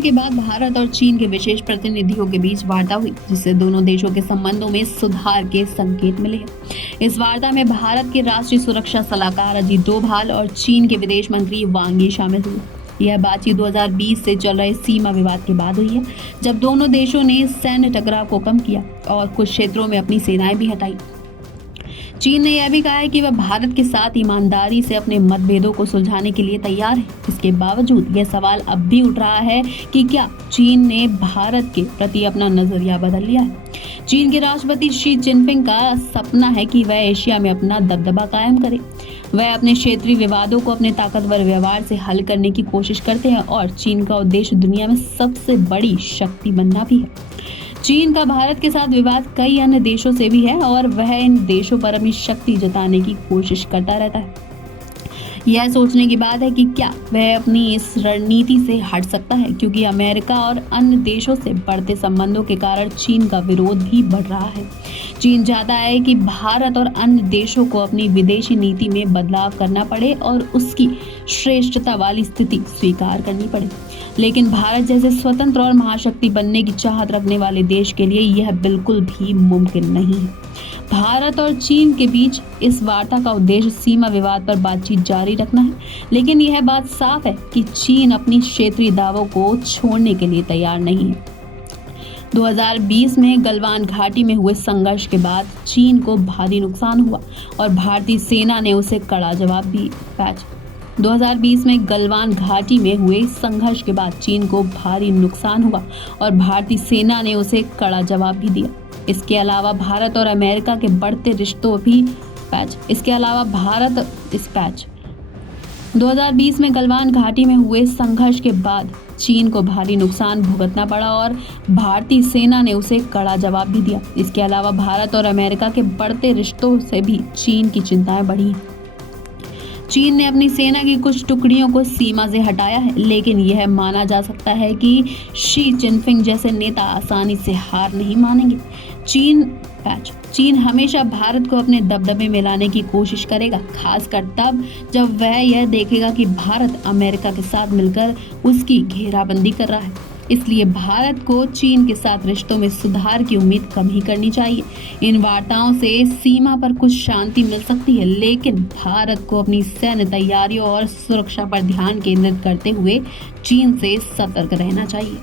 समय के बाद भारत और चीन के विशेष प्रतिनिधियों के बीच वार्ता हुई, जिससे दोनों देशों के संबंधों में सुधार के संकेत मिले हैं। इस वार्ता में भारत के राष्ट्रीय सुरक्षा सलाहकार अजीत डोभाल और चीन के विदेश मंत्री वांग यी शामिल हुए। यह बातचीत 2020 से चल रहे सीमा विवाद के बाद हुई है, जब दोनों देशों ने सैन्य टकराव को कम किया और कुछ क्षेत्रों में अपनी सेनाएं भी हटाई। चीन ने यह भी कहा है कि वह भारत के साथ ईमानदारी से अपने मतभेदों को सुलझाने के लिए तैयार है। इसके बावजूद यह सवाल अब भी उठ रहा है कि क्या चीन ने भारत के प्रति अपना नजरिया बदल लिया है। चीन के राष्ट्रपति शी जिनपिंग का सपना है कि वह एशिया में अपना दबदबा कायम करे। वह अपने क्षेत्रीय विवादों को अपने ताकतवर व्यवहार से हल करने की कोशिश करते हैं और चीन का उद्देश्य दुनिया में सबसे बड़ी शक्ति बनना भी है। चीन का भारत के साथ विवाद कई अन्य देशों से भी है और वह इन देशों पर अपनी शक्ति जताने की कोशिश करता रहता है। यह सोचने की बात है कि क्या वह अपनी इस रणनीति से हट सकता है, क्योंकि अमेरिका और अन्य देशों से बढ़ते संबंधों के कारण चीन का विरोध भी बढ़ रहा है। चीन चाहता है कि भारत और अन्य देशों को अपनी विदेशी नीति में बदलाव करना पड़े और उसकी श्रेष्ठता वाली स्थिति स्वीकार करनी पड़े। लेकिन भारत जैसे स्वतंत्र और महाशक्ति बनने की चाहत रखने वाले देश के लिए यह बिल्कुल भी मुमकिन नहीं है। भारत और चीन के बीच इस वार्ता का उद्देश्य सीमा विवाद पर बातचीत जारी रखना है, लेकिन यह बात साफ है कि चीन अपनी क्षेत्रीय दावों को छोड़ने के लिए तैयार नहीं है। 2020 में गलवान घाटी में हुए संघर्ष के बाद चीन को भारी नुकसान हुआ और भारतीय सेना ने उसे कड़ा जवाब दिया। 2020 में गलवान घाटी में हुए संघर्ष के बाद चीन को भारी नुकसान हुआ और भारतीय सेना ने उसे कड़ा जवाब भी दिया। इसके अलावा भारत और अमेरिका के बढ़ते रिश्तों भी 2020 में गलवान घाटी में हुए संघर्ष के बाद चीन को भारी नुकसान भुगतना पड़ा और भारतीय सेना ने उसे कड़ा जवाब भी दिया। इसके अलावा भारत और अमेरिका के बढ़ते रिश्तों से भी चीन की चिंताएं बढ़ी हैं। चीन ने अपनी सेना की कुछ टुकड़ियों को सीमा से हटाया है, लेकिन यह माना जा सकता है कि शी जिनपिंग जैसे नेता आसानी से हार नहीं मानेंगे। चीन हमेशा भारत को अपने दबदबे में लाने की कोशिश करेगा, खासकर तब जब वह यह देखेगा कि भारत अमेरिका के साथ मिलकर उसकी घेराबंदी कर रहा है। इसलिए भारत को चीन के साथ रिश्तों में सुधार की उम्मीद कम ही करनी चाहिए। इन वार्ताओं से सीमा पर कुछ शांति मिल सकती है, लेकिन भारत को अपनी सैन्य तैयारियों और सुरक्षा पर ध्यान केंद्रित करते हुए चीन से सतर्क रहना चाहिए।